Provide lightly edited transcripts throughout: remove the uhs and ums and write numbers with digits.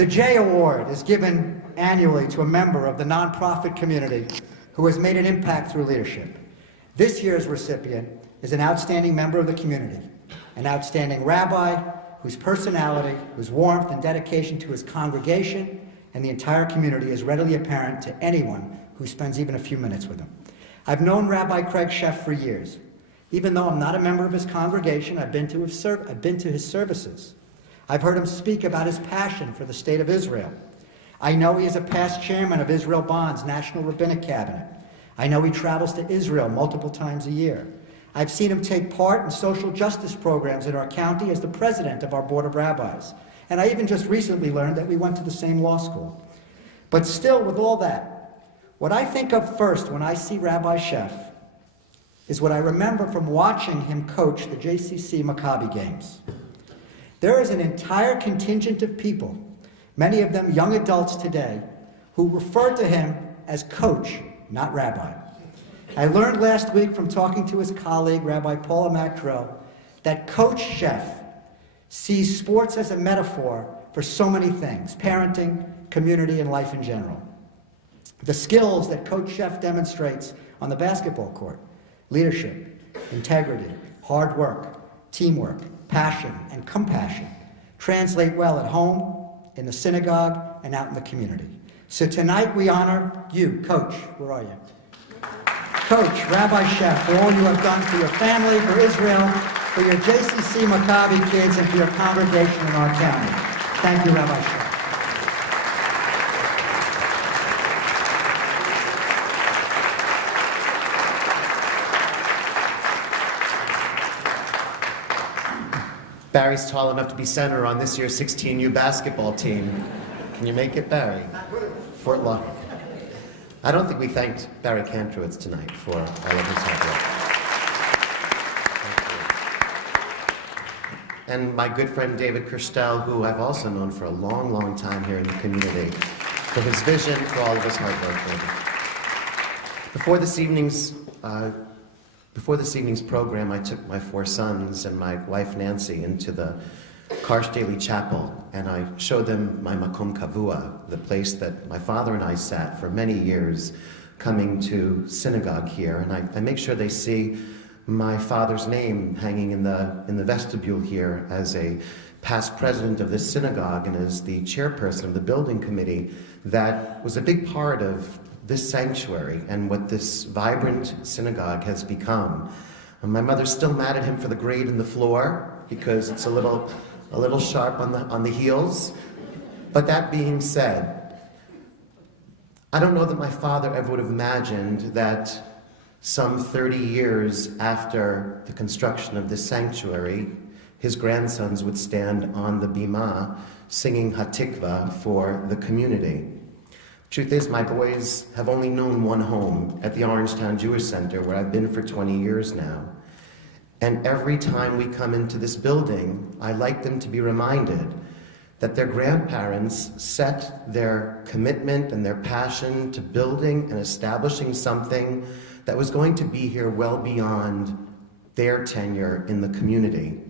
The J Award is given annually to a member of the nonprofit community who has made an impact through leadership. This year's recipient is an outstanding member of the community, an outstanding rabbi whose personality, whose warmth and dedication to his congregation and the entire community is readily apparent to anyone who spends even a few minutes with him. I've known Rabbi Craig Sheff for years. Even though I'm not a member of his congregation, I've been to his services. I've heard him speak about his passion for the state of Israel. I know he is a past chairman of Israel Bond's National Rabbinic Cabinet. I know he travels to Israel multiple times a year. I've seen him take part in social justice programs in our county as the president of our Board of Rabbis. And I even just recently learned that we went to the same law school. But still, with all that, what I think of first when I see Rabbi Sheff is what I remember from watching him coach the JCC Maccabi games. There is an entire contingent of people, many of them young adults today, who refer to him as coach, not rabbi. I learned last week from talking to his colleague, Rabbi Paula Mactrell, that Coach Sheff sees sports as a metaphor for so many things: parenting, community, and life in general. The skills that Coach Sheff demonstrates on the basketball court: leadership, integrity, hard work, teamwork, passion, and compassion translate well at home, in the synagogue, and out in the community. So tonight we honor you, Coach. Where are you? Coach Rabbi Sheff, for all you have done for your family, for Israel, for your JCC Maccabi kids, and for your congregation in our county. Thank you, Rabbi Sheff. Barry's tall enough to be center on this year's 16U basketball team. Can you make it, Barry? Fort Lauderdale. I don't think we thanked Barry Kantrowitz tonight for all of his hard work. And my good friend David Kirstel, who I've also known for a long, long time here in the community, for his vision, for all of his hard work. Before this evening's program, I took my 4 sons and my wife Nancy into the Karsh Daily Chapel, and I showed them my Makom Kavua, the place that my father and I sat for many years coming to synagogue here. And I make sure they see my father's name hanging in the vestibule here as a past president of this synagogue and as the chairperson of the building committee that was a big part of this sanctuary and what this vibrant synagogue has become. And my mother's still mad at him for the grade in the floor because it's a little sharp on the heels. But that being said, I don't know that my father ever would have imagined that some 30 years after the construction of this sanctuary, his grandsons would stand on the bima singing Hatikva for the community. Truth is, my boys have only known one home at the Orangetown Jewish Center, where I've been for 20 years now. And every time we come into this building, I like them to be reminded that their grandparents set their commitment and their passion to building and establishing something that was going to be here well beyond their tenure in the community.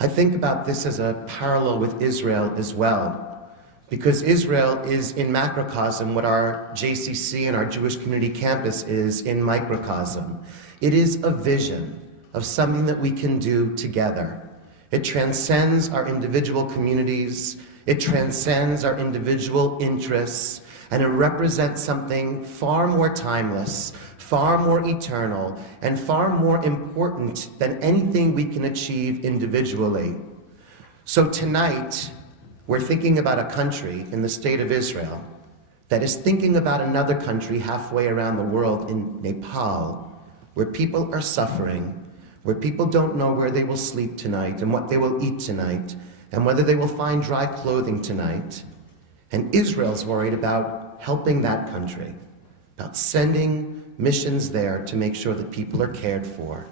I think about this as a parallel with Israel as well, because Israel is in macrocosm what our JCC and our Jewish community campus is in microcosm. It is a vision of something that we can do together. It transcends our individual communities, it transcends our individual interests, and it represents something far more timeless, far more eternal, and far more important than anything we can achieve individually. So tonight, we're thinking about a country in the state of Israel that is thinking about another country halfway around the world in Nepal, where people are suffering, where people don't know where they will sleep tonight and what they will eat tonight and whether they will find dry clothing tonight. And Israel's worried about helping that country, about sending missions there to make sure that people are cared for.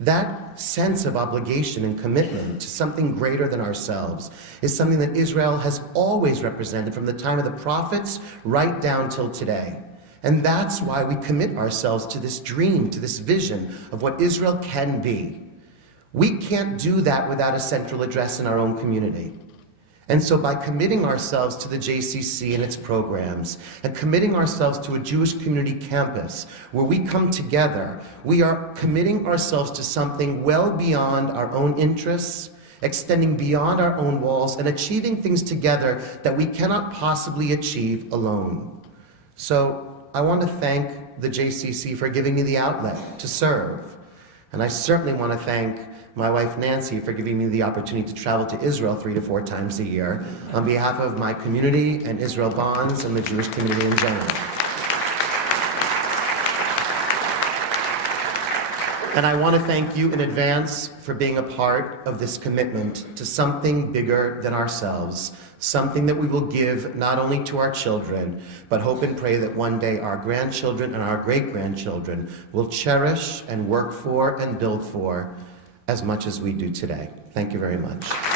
That sense of obligation and commitment to something greater than ourselves is something that Israel has always represented from the time of the prophets right down till today. And that's why we commit ourselves to this dream, to this vision of what Israel can be. We can't do that without a central address in our own community. And so by committing ourselves to the JCC and its programs, and committing ourselves to a Jewish community campus where we come together, we are committing ourselves to something well beyond our own interests, extending beyond our own walls, and achieving things together that we cannot possibly achieve alone. So I want to thank the JCC for giving me the outlet to serve. And I certainly want to thank my wife Nancy for giving me the opportunity to travel to Israel 3 to 4 times a year on behalf of my community and Israel Bonds and the Jewish community in general. And I want to thank you in advance for being a part of this commitment to something bigger than ourselves, something that we will give not only to our children, but hope and pray that one day our grandchildren and our great-grandchildren will cherish and work for and build for as much as we do today. Thank you very much.